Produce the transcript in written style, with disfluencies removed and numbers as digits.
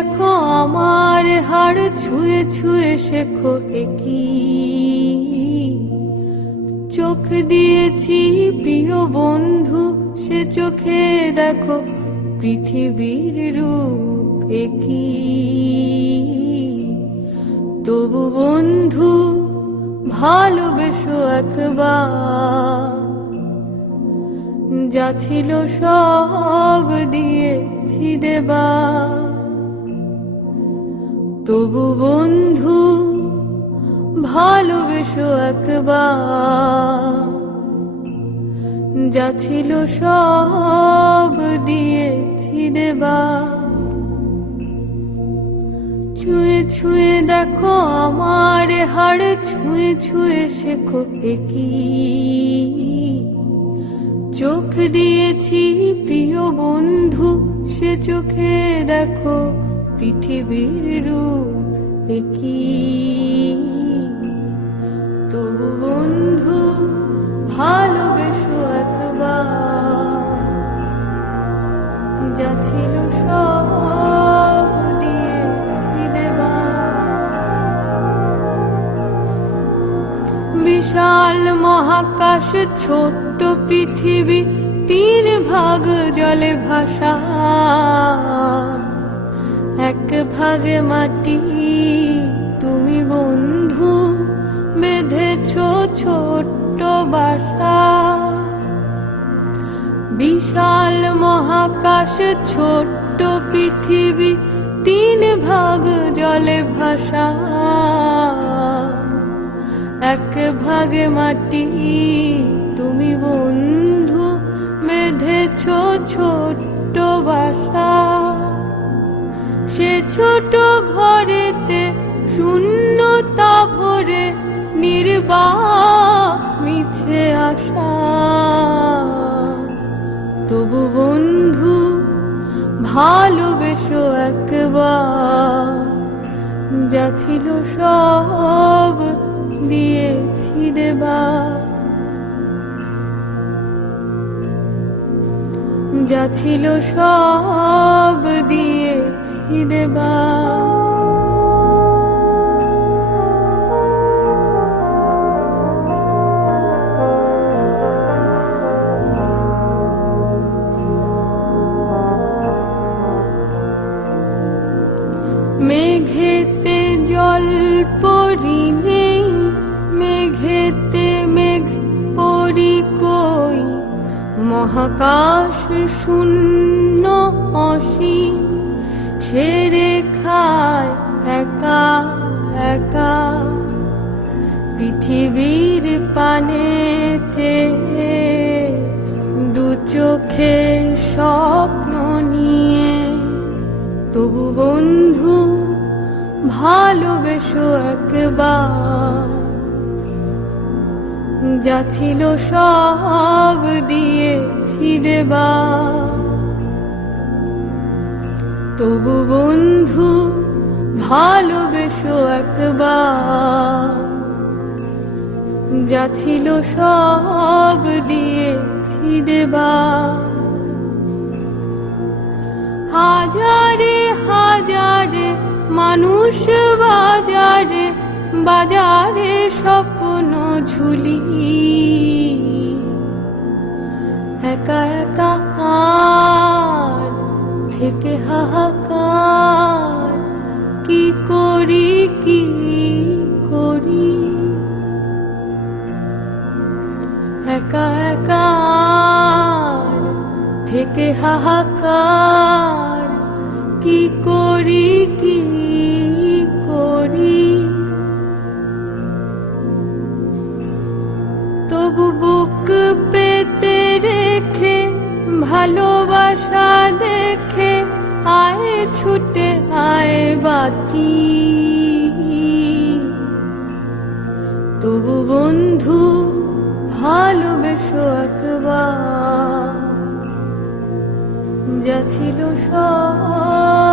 দেখো আমার হাড়, ছুঁয়ে ছুঁয়ে শেখো একই। চোখ দিয়েছি প্রিয় বন্ধু, সে চোখে দেখো পৃথিবীর রূপ একই। তবু বন্ধু ভালোবেসো একবার, যা ছিল সব দিয়েছি দেবার। তবু বন্ধু ভালোবেসো একবার, যা ছিল সব দিয়েছি দেবার। ছুঁয়ে ছুঁয়ে দেখো আমার হাড়, ছুঁয়ে ছুঁয়ে শেখো একই। চোখ দিয়েছি প্রিয় বন্ধু, সে চোখে দেখো পৃথিবীর রূপ একই। তবু বন্ধু ভালোবেসো একবার, যা ছিল সব দিয়েছি দেবার। বিশাল মহাকাশ, ছোট্ট পৃথিবী, 3 ভাগ জলে ভাসা, 1 ভাগে মাটি। তুমি বন্ধু বেঁধেছ ছোট্ট বাসা। বিশাল মহাকাশ, ছোট্ট পৃথিবী, 3 ভাগ জলে ভাসা, 1 ভাগে মাটি। তুমি বন্ধু বেঁধেছ ছোট্ট বাসা। সে ছোট ঘরেতে শূন্যতা ভরে, নির্বাক মিছে আশা। তবু বন্ধু ভালোবেসো একবার, যা ছিল সব দিয়েছি দেবার। যা ছিল সব দিয়েছি দেবার। মেঘেতে জল পরি নেই, মেঘেতে মেঘ পরি কই। মহাকাশ শূন্য অসীম, সে রেখায় একা একা। পৃথিবীর পানে চেয়ে, 2 চোখে স্বপ্ন নিয়ে। তবু বন্ধু ভালোবেসো একবার, যা ছিল সব দিয়েছি দেবার। তবু বন্ধু ভালোবেসো একবার, যা ছিল সব দিয়েছি দেবার। হাজারে হাজারে মানুষ বাজারে, বাজারে স্বপ্ন ঝুলি। একা একা কার থেকে হাহাকার, কি করি কি করি। একা একা থেকে হাহাকার, কি করি কি করি। তবু বুক পেতে রেখে, ভালোবাসা দেখে, আয় ছুটে আয় বাঁচি। তবু বন্ধু ভালোবেসো একবার, যা ছিল সব